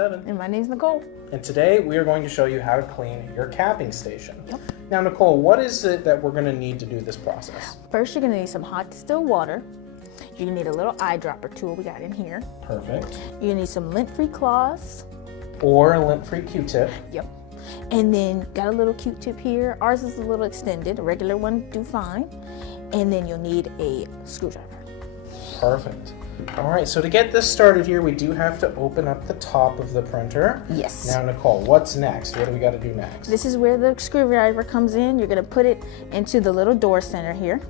Evan. And my name's Nicole. And today we are going to show you how to clean your capping station. Yep. Now Nicole, what is it that we're going to need to do this process? First, you're going to need some hot distilled water. You're going to need a little eyedropper tool we got in here. Perfect. You're going to need some lint-free cloths. Or a lint-free Q-tip. Yep. And then got a little Q-tip here. Ours is a little extended. A regular one do fine. And then you'll need a screwdriver. Perfect. All right, so to get this started here, we do have to open up the top of the printer. Yes. Now, Nicole, what's next? What do we got to do next? This is where the screwdriver comes in. You're going to put it into the little door center here.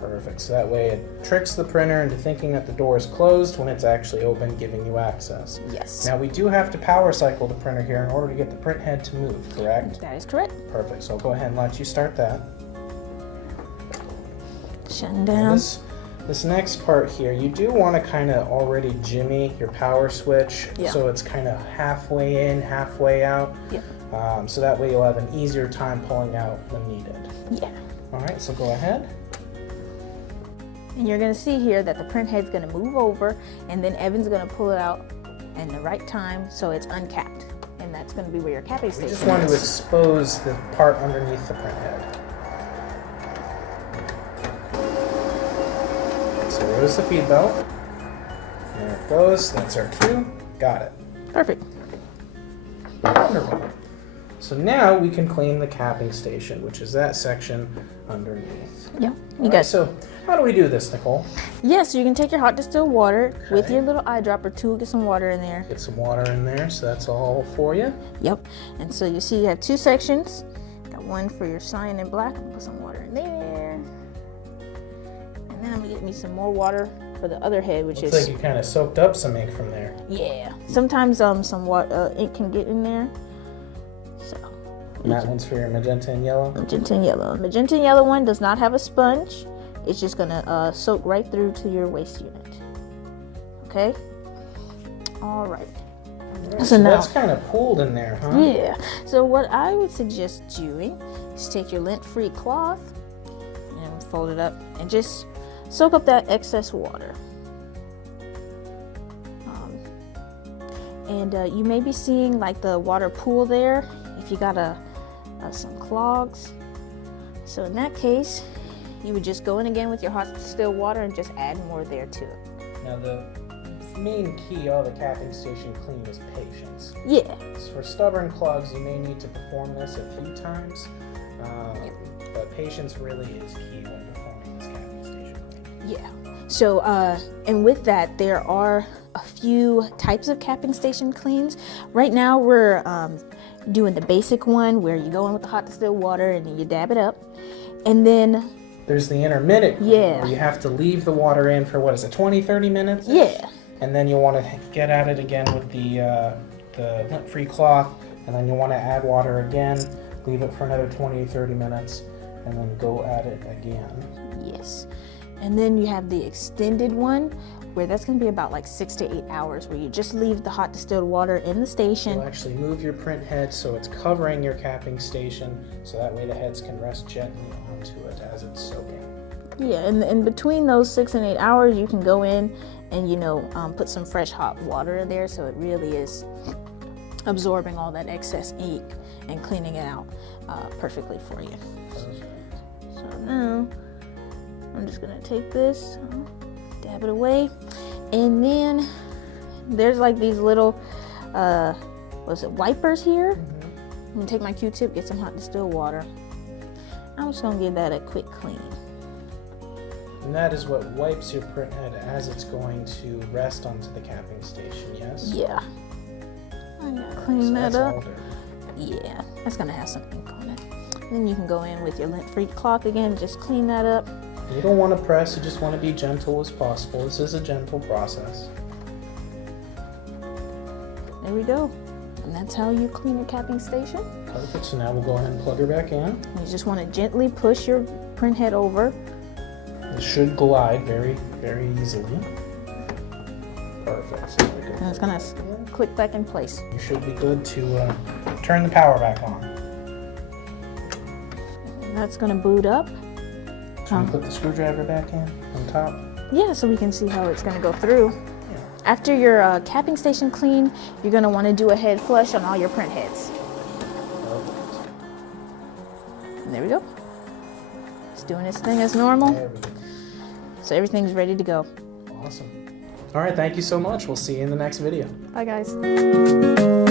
Perfect. So that way it tricks the printer into thinking that the door is closed when it's actually open, giving you access. Yes. Now, we do have to power cycle the printer here in order to get the print head to move, correct? That is correct. Perfect. So I'll go ahead and let you start that. Shutting down. This next part here, you do want to kind of already jimmy your power switch, so it's kind of halfway in, halfway out. Yep. So that way you'll have an easier time pulling out when needed. Yeah. All right, so go ahead. And you're going to see here that the print head's going to move over, and then Evan's going to pull it out in the right time so it's uncapped. And that's going to be where your capping station is. We just want to expose the part underneath the print head. So there's the feed belt. There it goes. That's our cue. Got it. Perfect. Wonderful. So now we can clean the capping station, which is that section underneath. Yeah. So how do we do this, Nicole? Yes, you can take your hot distilled water with your little eyedropper tool, get some water in there. Get some water in there, so that's all for you. Yep. And so you see you have two sections. Got one for your cyan and black. I'm gonna put some water in there. And then I'm gonna get me some more water for the other head, which Looks like you kind of soaked up some ink from there. Yeah. Sometimes some water, ink can get in there. So. And that one's for your magenta and yellow? Magenta and yellow. The magenta and yellow one does not have a sponge. It's just gonna soak right through to your waste unit. Okay? All right. So now, that's kind of pooled in there, huh? Yeah. So what I would suggest doing is take your lint-free cloth and fold it up and just soak up that excess water. You may be seeing like the water pool there if you got some clogs. So in that case, you would just go in again with your hot distilled water and just add more there to it. Now the main key of the capping station clean is patience. Yeah. So for stubborn clogs, you may need to perform this a few times, but patience really is key when performing this capping station clean. Yeah. So, and with that, there are a few types of capping station cleans. Right now, we're doing the basic one where you go in with the hot distilled water and then you dab it up. And then there's the intermittent where you have to leave the water in for, what is it, 20-30 minutes? Yeah. And then you'll want to get at it again with the lint-free cloth, and then you'll want to add water again, leave it for another 20-30 minutes, and then go at it again. Yes. And then you have the extended one, where that's going to be about like 6 to 8 hours, where you just leave the hot distilled water in the station. You'll actually move your print head so it's covering your capping station, so that way the heads can rest gently onto it as it's soaking. Yeah, and between those 6 and 8 hours, you can go in and put some fresh hot water in there, so it really is absorbing all that excess ink and cleaning it out perfectly for you. So now I'm just gonna take this, dab it away, and then there's like these little wipers here. I'm gonna take my Q-tip, get some hot distilled water. I'm just gonna give that a quick clean. And that is what wipes your print head as it's going to rest onto the capping station, yes? Yeah. I gotta clean that up. All dirty. Yeah, that's gonna have some ink on it. Then you can go in with your lint-free cloth again, just clean that up. You don't want to press, you just want to be gentle as possible. This is a gentle process. There we go. And that's how you clean your capping station. Perfect, so now we'll go ahead and plug her back in. You just want to gently push your print head over. It should glide very, very easily. Perfect. So And it's gonna click back in place. you should be good to turn the power back on. And that's gonna boot up. Can we put the screwdriver back in on top? Yeah, so we can see how it's gonna go through. Yeah. After your capping station clean, you're going to want to do a head flush on all your print heads. Perfect. And there we go. It's doing its thing as normal. There we go. So everything's ready to go. Awesome. All right, thank you so much. We'll see you in the next video. Bye, guys.